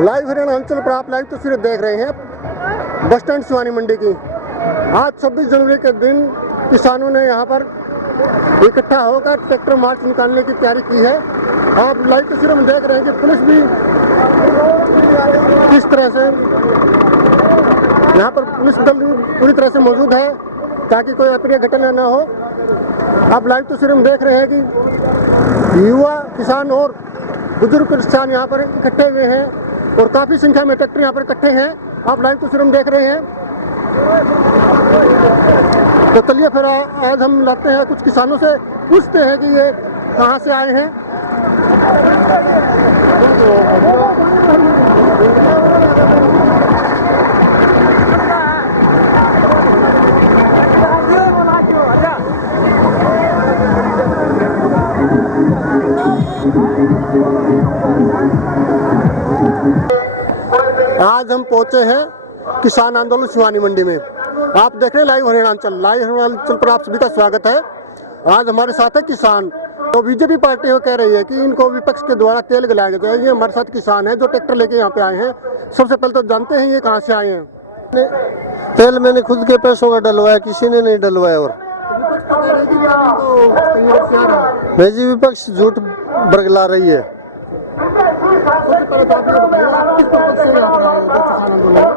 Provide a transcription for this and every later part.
Live Haryana अंचल पर आप लाइव तस्वीरें देख रहे हैं बस स्टैंड शिवानी मंडी की। आज 26 जनवरी के दिन किसानों ने यहाँ पर इकट्ठा होकर ट्रैक्टर मार्च निकालने की तैयारी की है। आप लाइव तस्वीरों में देख रहे हैं कि पुलिस भी किस तरह से यहाँ पर पुलिस दल पूरी तरह से मौजूद है ताकि कोई अप्रिय घटना न हो। आप लाइव तस्वीरों में देख रहे हैं कि युवा किसान और बुजुर्ग किसान यहाँ पर इकट्ठे हुए हैं और काफ़ी संख्या में ट्रैक्टर यहाँ पर इकट्ठे हैं। आप लाइव तस्वीरों में देख रहे हैं। तो चलिए फिर आज हम लाते हैं, कुछ किसानों से पूछते हैं कि ये कहाँ से आए हैं। आज हम पहुंचे हैं किसान आंदोलन शिवानी मंडी में। आप देख रहे हैं लाइव हरियाणा अंचल। लाइव हरियाणा अंचल पर आप सभी का स्वागत है। आज हमारे साथ है किसान। तो बीजेपी पार्टी वो कह रही है कि इनको विपक्ष के द्वारा तेल गलाया गया है। ये हमारे साथ किसान है जो ट्रैक्टर लेके यहाँ पे आए हैं। सबसे पहले तो जानते हैं ये कहाँ से आए हैं। तेल मैंने खुद के पैसों का डलवाया, किसी ने नहीं डलवाया। और नहीं जी, विपक्ष झूठ बरगला रही है।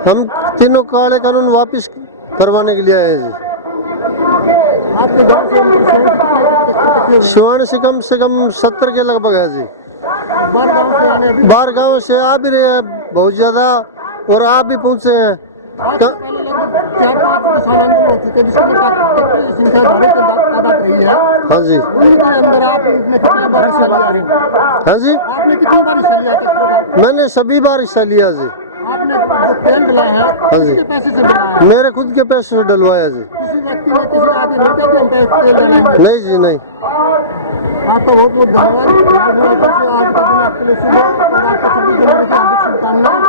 हम तीनों काले कानून वापस करवाने के लिए आए हैं जी। शिवानी से कम 70 के लगभग है जी। बाहर गांव से आ भी रहे हैं बहुत ज्यादा, और आप भी पहुंचे हैं। हाँ जी, हाँ जी, मैंने सभी बार हिस्सा लिया जी। आपने जो तेल डलाया है, हाँ जी, किसके पैसे से डलाया? मेरे खुद के पैसे से डलवाया जी। किसी व्यक्ति ने किसी आदमी नहीं कहा कि हम तेल डलाएंगे? नहीं जी, नहीं। आपका बहुत बहुत धन्यवाद। आज का दिन आपके लिए शुभ हो और आपको सभी जनवरी की हार्दिक शुभकामनाएं।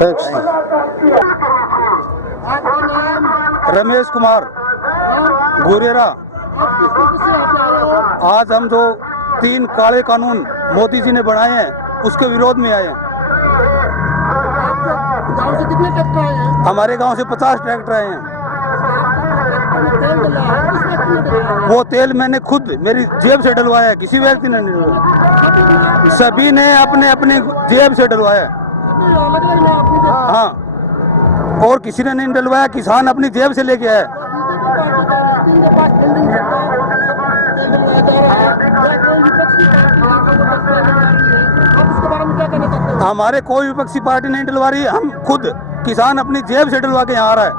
थैंक्स। आपका नाम? रमेश कुमार गुरेरा। आप किस तरह से यहाँ पे आए हो? आज हम जो 3 काले कानून मोदी जी ने बनाए हैं उसके विरोध में आए हैं। आपके गाँव से कितने ट्रैक्टर आए हैं? हमारे गांव से 50 ट्रैक्टर आए हैं। तेल डलाया है, किस व्यक्ति ने डलाया है? वो तेल मैंने खुद मेरी जेब से डलवाया है, किसी व्यक्ति ने नहीं डलवाया। सभी ने अपने अपने जेब से डलवाया है। अलग-अलग ने अपनी जो हाँ, और किसी ने नहीं डलवाया। किसान अपनी जेब से लेके आया। बीजेपी पार्टी कह रही है कि इनके पास फंडिंग है, तेल डलवाया जा रहा है, या कोई विपक्ष की पार्टी यहाँ पर तेल डलवा रही है। आप इसके बारे में क्या कहना चाहते हो? हमारे कोई विपक्षी पार्टी नहीं डलवा रही। हम खुद किसान अपनी जेब से डलवा के यहाँ आ रहा है।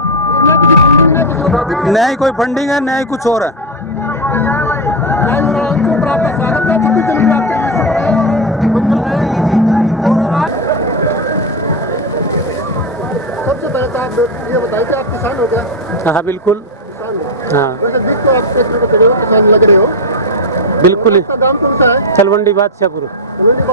नहीं कोई फंडिंग है, नहीं कुछ और है। सबसे पहले तो आप ये बताइए कि आप किसान हो क्या? हाँ बिल्कुल। हाँ वैसे दिख तो आप ट्रैक्टर पे चले हो, किसान लग रहे हो। बिल्कुल। आपका गांव कौन सा है? चलवंडी बादशाहपुर। तलवंडी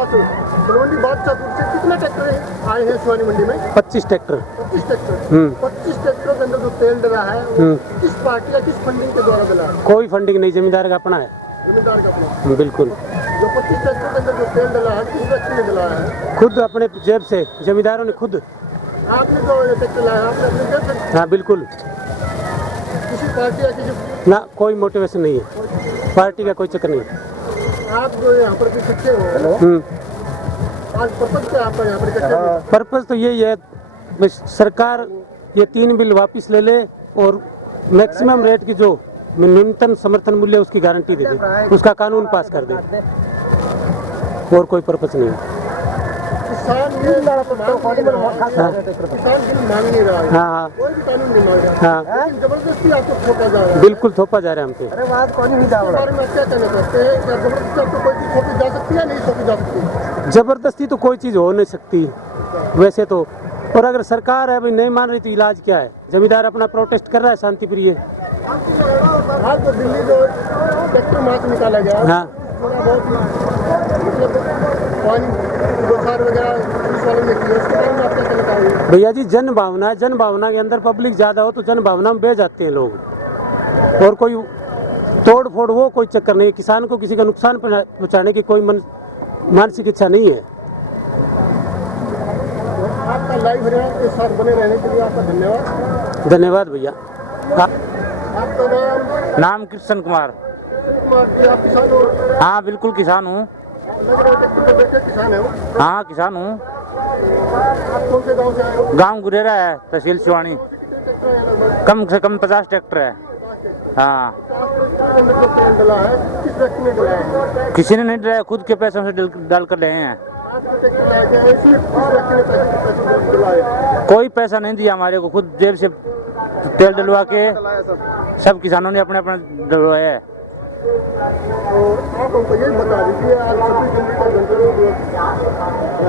बादशाहपुर से कितने ट्रैक्टर आए हैं शिवानी मंडी में? 25 ट्रैक्टर। 25 ट्रैक्टर। 25 ट्रैक्टरों के अंदर जो तेल डला है वो किस पार्टी या किस फंडिंग के द्वारा डला है? कोई फंडिंग नहीं, जमींदार का अपना है। जमींदार का अपना? बिल्कुल। जो 25 ट्रैक्टरों के अंदर जो तेल डला है किस व्यक्ति ने डलाया है? खुद अपने जेब से, जमींदारों ने खुद। आपने जो ट्रैक्टर लाया आपने अपने जेब से? हाँ बिल्कुल। किसी पार्टी या किसी ना कोई मोटिवेशन नहीं है, पार्टी का कोई चक्कर नहीं। आप जो यहाँ पर इकट्ठे हो, आज पर्पज क्या आपका यहाँ पर इकट्ठे हो? पर्पज तो यही है, बस सरकार ये 3 बिल वापस ले ले और मैक्सिमम रेट की जो न्यूनतम समर्थन मूल्य उसकी गारंटी दे दे, उसका कानून पास कर दे, और कोई पर्पज नहीं है। किसान ये किसान बिल मांग नहीं रहा है। हाँ कोई भी कानून नहीं मांग रहा। हाँ, लेकिन जबरदस्ती आपको थोपा जा रहा है। बिल्कुल थोपा जा रहा है हम पे। इसके बारे में आप क्या कहना चाहते हैं? क्या जबरदस्ती आपको कोई चीज थोपी जा सकती है, नहीं थोपी जा सकती? जबरदस्ती तो कोई चीज़ हो नहीं सकती वैसे तो। और अगर सरकार है भाई नहीं मान रही तो इलाज क्या है? जमींदार अपना प्रोटेस्ट कर रहा है शांति प्रिय। आज तो दिल्ली जो ट्रैक्टर मार्च निकाला गया, हाँ थोड़ा बहुत मतलब पानी बुखार वगैरह पुलिस वालों ने किया, उसके बारे में आप क्या कहना चाहेंगे? भैया जी, जन भावना है। जन भावना के अंदर पब्लिक ज़्यादा हो तो जन भावना में बह जाते हैं लोग, और कोई तोड़ फोड़ वो कोई चक्कर नहीं है। किसान को किसी का नुकसान पहुंचाने की कोई मानसिक इच्छा नहीं है। का लाइव हरियाणा के साथ बने रहने के लिए आपका धन्यवाद। धन्यवाद भैया। आपका नाम कृष्ण कुमार। कुमार जी, आप किसान हो? हाँ बिल्कुल किसान हूँ। लग रहा है ट्रैक्टर पे बैठे किसान हो। हाँ किसान हूँ। आप कौन से गांव से आए हो? गांव गुरेरा है, तहसील सिवानी। कितने ट्रैक्टर हैं लगभग? कम से कम 50 ट्रैक्टर है। हाँ, मतलब तेल डला है, किस व्यक्ति ने डलाया है? किसी ने नहीं डराया, खुद के पैसों से डाल कर ले हैं। आप जो ट्रैक्टर लाए थे इसमें किस व्यक्ति ने पैसे डलाए? कोई पैसा नहीं दिया हमारे को, खुद जेब से तेल डलवा के सब किसानों ने अपने अपना डलवाया है। तो आप हमको ये बता दीजिए, आज 26 जनवरी का गणतंत्र दिवस,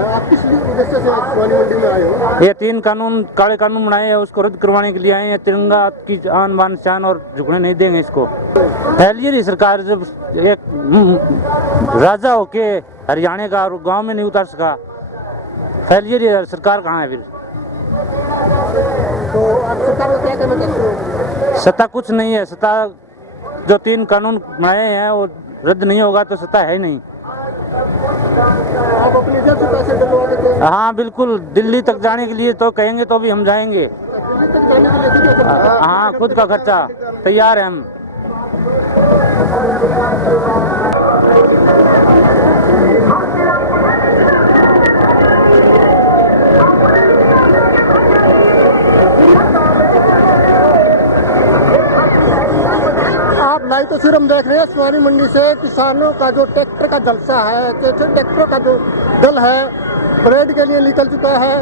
आप किस लिए उद्देश्य से शिवानी मंडी में आए हो? ये 3 कानून काले कानून बनाए हैं, उसको रद्द करवाने के लिए आए हैं। तिरंगा की आन बान शान और झुकने नहीं देंगे इसको। फैलिए रही सरकार, जब एक राजा होके हरियाणा का और गांव में नहीं उतार सका, फैलिए रही सरकार कहाँ है फिर? तो आप सरकार को क्या कहना चाहते हो? सत्ता कुछ नहीं है। सत्ता जो 3 कानून बनाए हैं वो रद्द नहीं होगा तो सत्ता है ही नहीं। आप अपनी जेब से पैसे डलवा देते हैं? हाँ बिल्कुल, दिल्ली तक जाने के लिए तो कहेंगे तो भी हम जाएंगे। दिल्ली तक जाने के लिए खुद का खर्चा? हाँ खुद का खर्चा, तैयार है हम। लाइव तस्वीर हम देख रहे हैं शिवानी मंडी से। किसानों का जो ट्रैक्टर का जलसा है, ट्रैक्टर का जो दल है परेड के लिए निकल चुका है।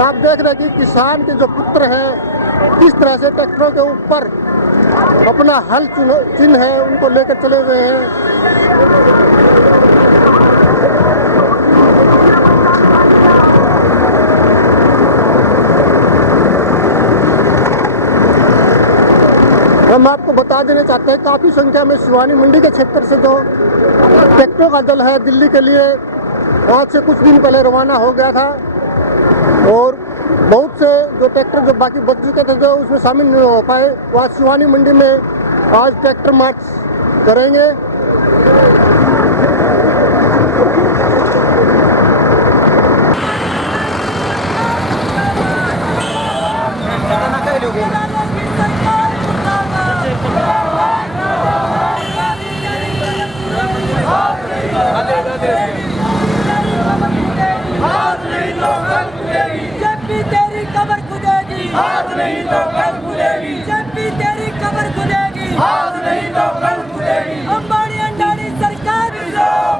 आप देख रहे हैं कि किसान के जो पुत्र हैं किस तरह से ट्रैक्टरों के ऊपर अपना हल चिन्ह है उनको लेकर चले हुए हैं। हम आपको बता देना चाहते हैं काफ़ी संख्या में शिवानी मंडी के क्षेत्र से जो ट्रैक्टरों का दल है दिल्ली के लिए आज से कुछ दिन पहले रवाना हो गया था और बहुत से जो ट्रैक्टर जो बाकी बच चुके थे जो उसमें शामिल नहीं हो पाए, वो आज शिवानी मंडी में आज ट्रैक्टर मार्च करेंगे। जब भी तेरी कब्र खुदेगी, आज नहीं तो कल खुदेगी। जब भी तेरी कब्र खुदेगी, आज नहीं तो कल खुदेगी। अंबानी अंडानी सरकार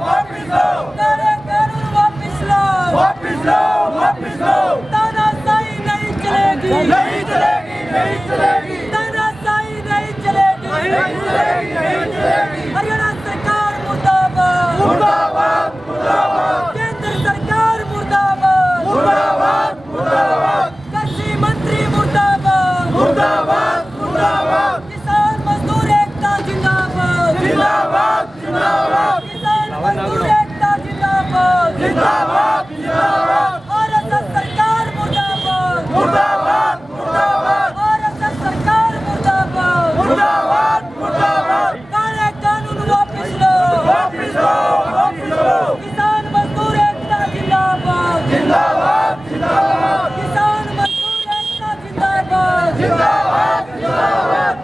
वापिस लो, काले कानून वापिस लो, वापिस लो, वापिस लो। तानाशाही नहीं चलेगी, नहीं चलेगी, नहीं चलेगी। तानाशाही नहीं चलेगी, नहीं चलेगी, नहीं चलेगी। हरियाणा सरकार मुर्दाबाद, मुर्दाबाद, मुर्दाबाद। केंद्र सरकार मुर्दाबाद, मुर्दाबाद, मुर्दाबाद। कृषि मंत्री मुर्दाबाद, मुर्दाबाद, मुर्दाबाद। किसान मजदूर एकता जिंदाबाद, जिंदाबाद, जिंदाबाद। किसान मजदूर एकता जिंदाबाद, जिंदाबाद, जिंदाबाद। आरएसएस सरकार मुर्दाबाद, मुर्दाबाद, मुर्दाबाद। आरएसएस सरकार मुर्दाबाद, मुर्दाबाद, मुर्दाबाद। काले कानून वापिस लो, वापिस लो, वापिस लो। किसान मजदूर एकता जिंदाबाद, जिंदाबाद, जिंदाबाद। किसान मजदूर एकता जिंदाबाद, जिंदाबाद, जिंदाबाद।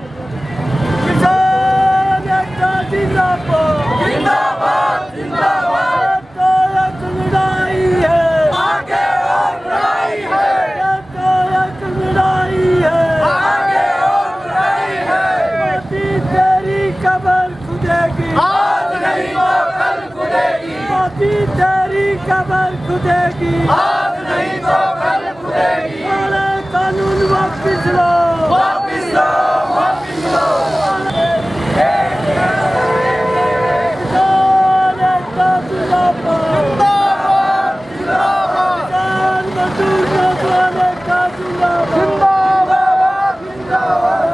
किसान एकता जिंदाबाद, जिंदाबाद, जिंदाबाद। तारक लड़ाई है, आगे और लड़ाई है। तारक लड़ाई है, आगे और लड़ाई है। मोदी तेरी कब्र खुदेगी, आज नहीं तो कल खुदेगी। मोदी तेरी कब्र खुदेगी, आज नहीं तो कल खुदेगी। काले कानून वापिस लो, वापिस लो, वापिस लो। किसान एकता जिंदाबाद, जिंदाबाद, जिंदाबाद। किसान मजदूर एकता जिंदाबाद, जिंदाबाद, जिंदाबाद।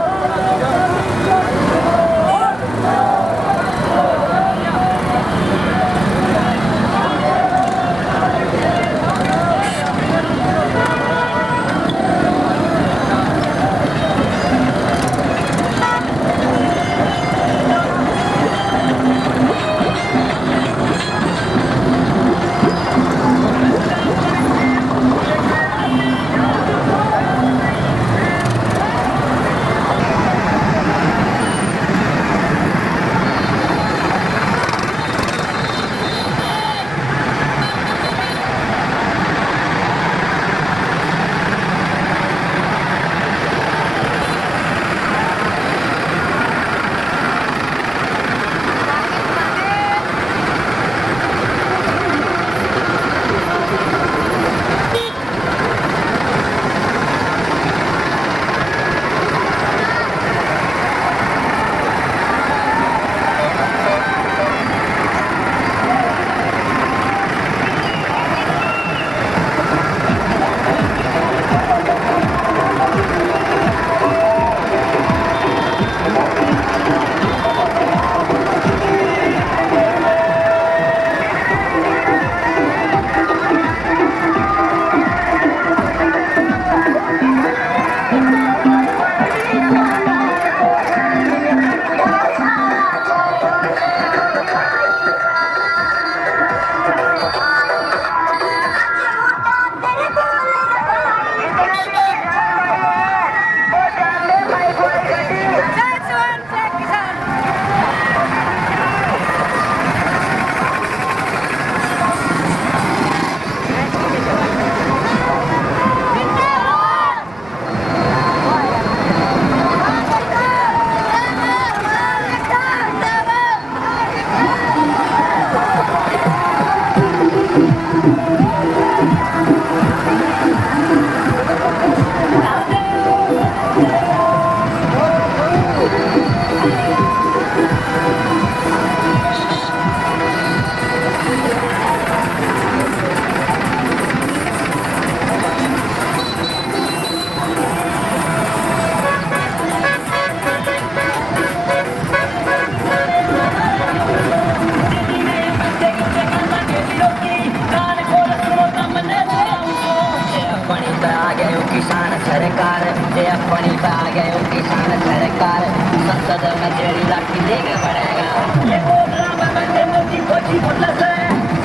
जे अपनी पे आ गए हो किसान सरकार संसद में जेड़ी लाठी देगा पड़ेगा ये बोल रहा मैं मोदी को जी बोला से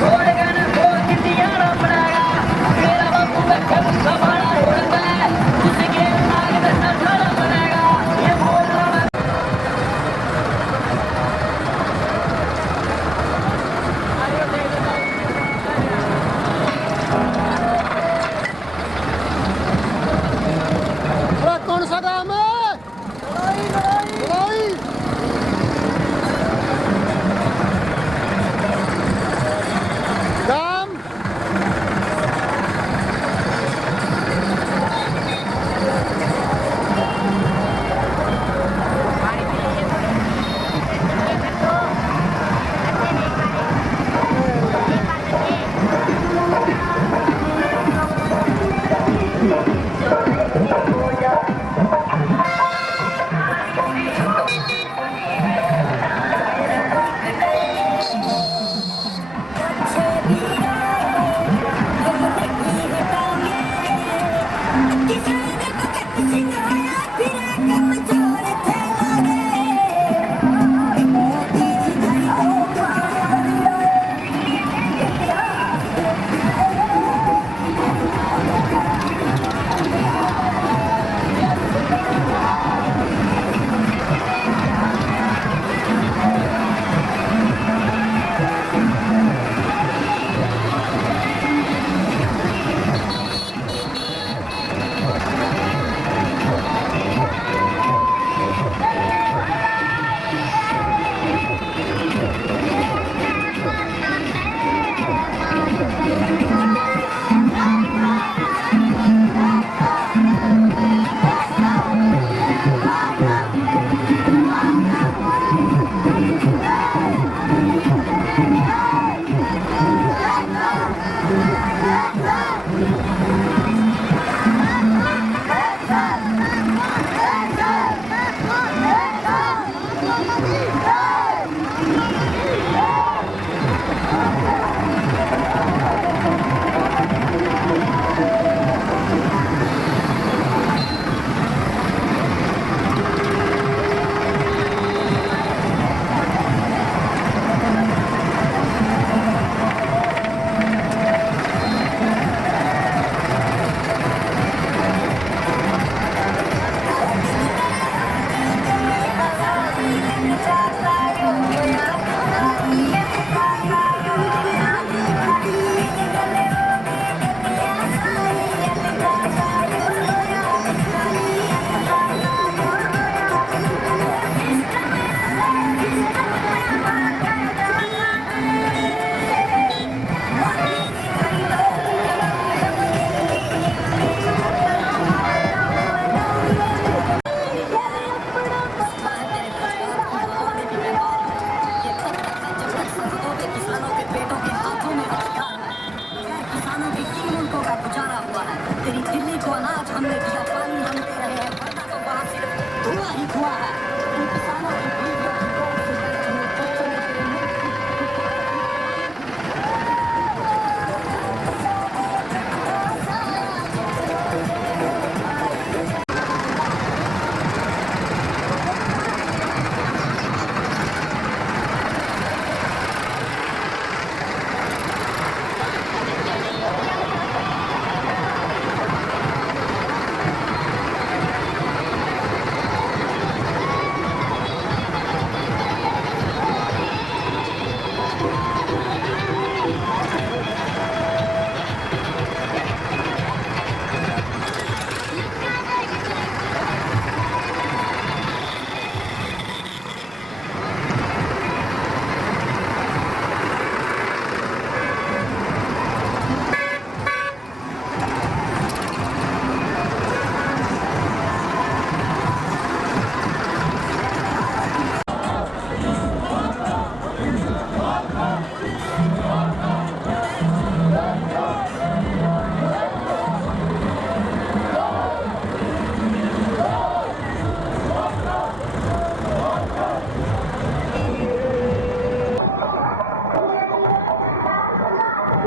छोड़ेगा ना को कितिया ना पड़ेगा मेरा बापू का कब सवारा होता है उसके आगे में सरकार बनेगा ये बोल रहा मैं कौन सा काम है? लड़ाई। काम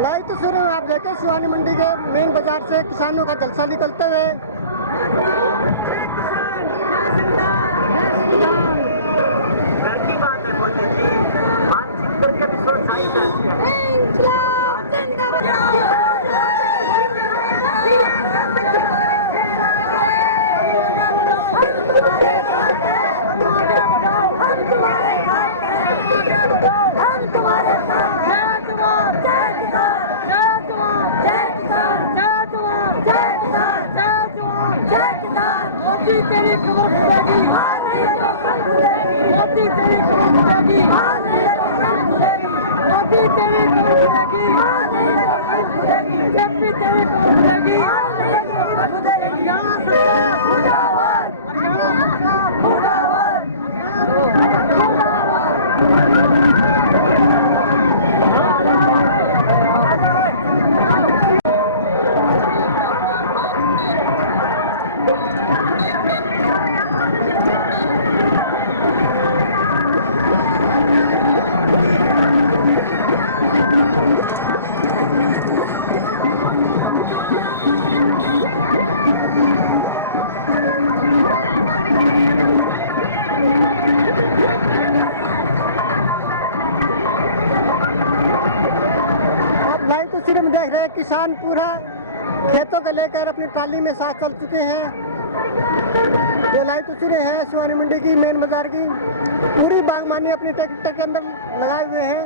लाइव तस्वीरें आप देखें शिवानी मंडी के मेन बाजार से किसानों का जलसा निकलते हुए तेरी खबर खुलेगी, मोदी तेरी खबर खुलेगी, मोदी तेरी खबर खुलेगी, जेपी तेरी खबर खुलेगी, यहाँ सरकार मुर्दाबाद, यहाँ सरकार मुर्दाबाद। लाइव तस्वीरें में देख रहे हैं किसान पूरा खेतों को लेकर अपनी ट्राली में साथ चल चुके हैं। ये लाइव तस्वीरें हैं शिवानी मंडी की मेन बाजार की। पूरी बागवानी अपनी ट्रैक्टर के अंदर लगाए हुए हैं।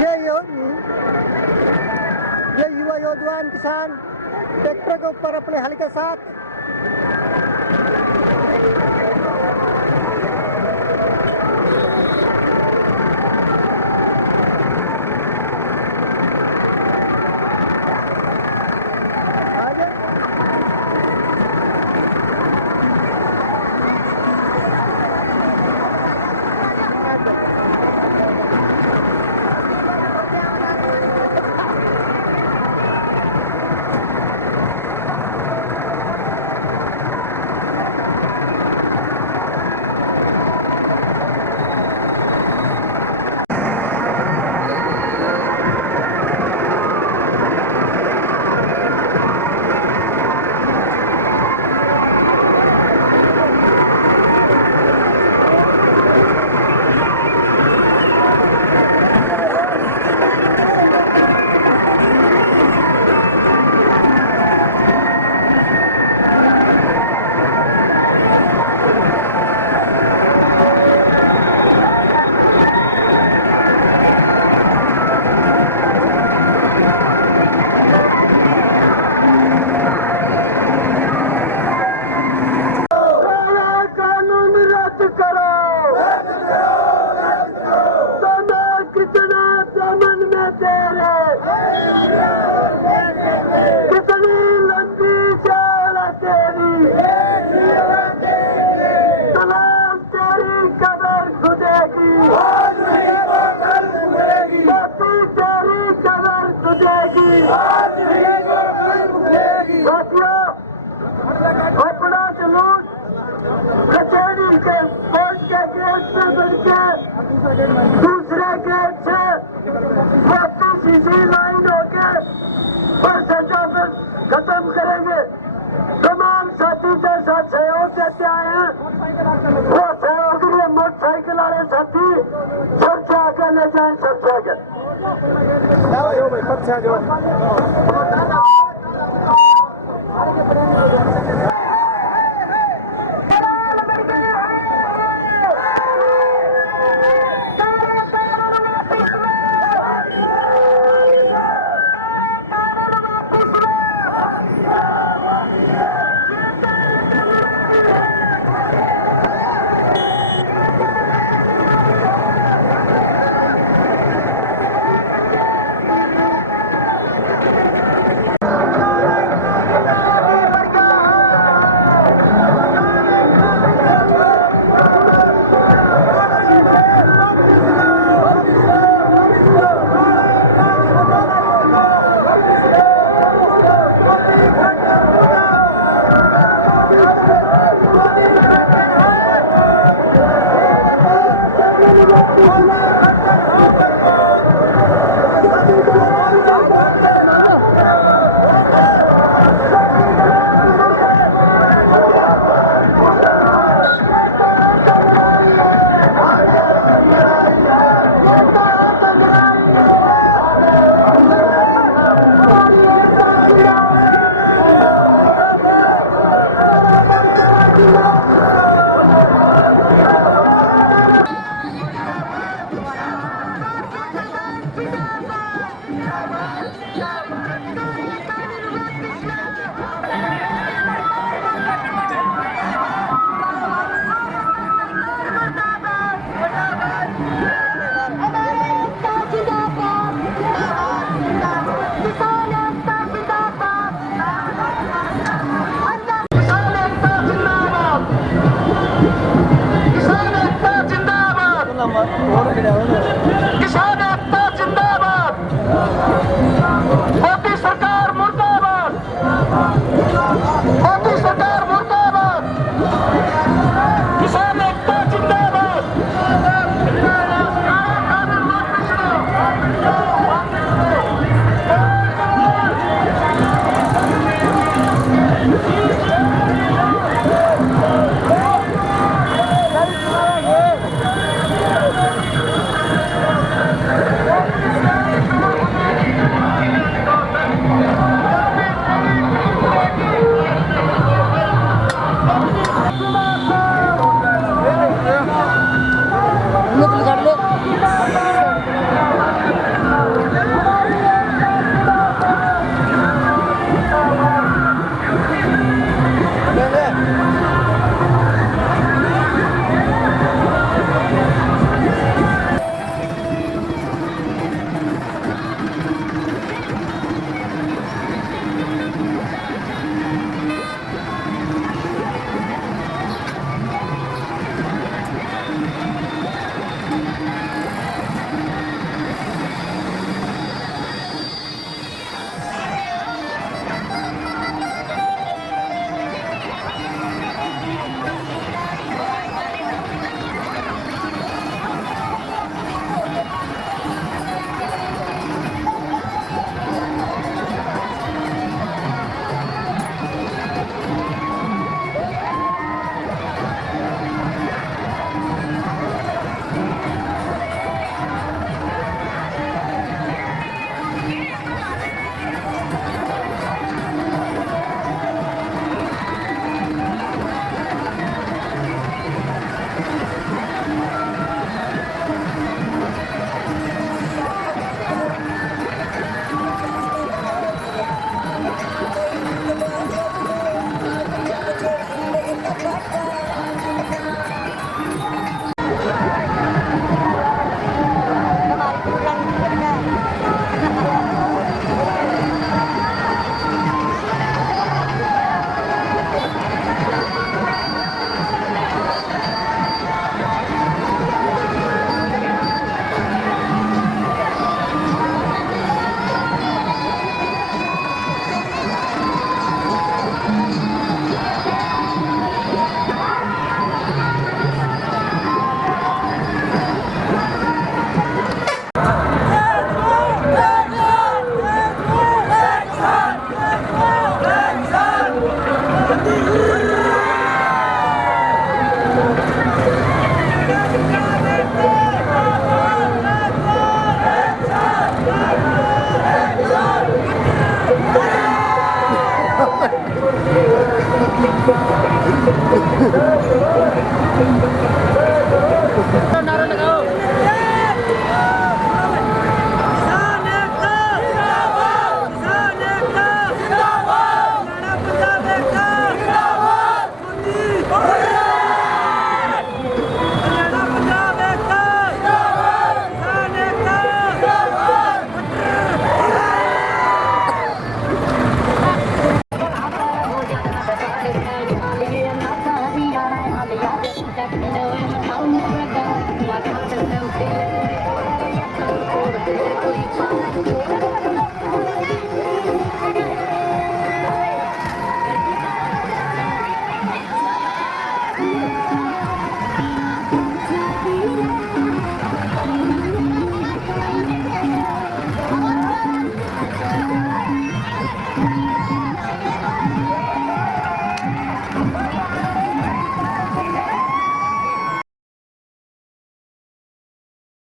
ये युवा नौजवान किसान ट्रैक्टर के ऊपर अपने हल के साथ अपना जुलूस कचहरी के कोर्ट के गेट से बढ़के दूसरे गेट से सीधी लाइन होके और सजा पर खत्म करेंगे। तमाम साथी जैसा सहयोग देते आए हैं वो सहयोग के लिए मोटरसाइकिल वाले साथी सबसे आगे ले जाए, सबसे आगे। किसान एकता जिंदाबाद, मोदी सरकार मुर्दाबाद, मोदी सरकार मुर्दाबाद, किसान एकता जिंदाबाद। Thank you.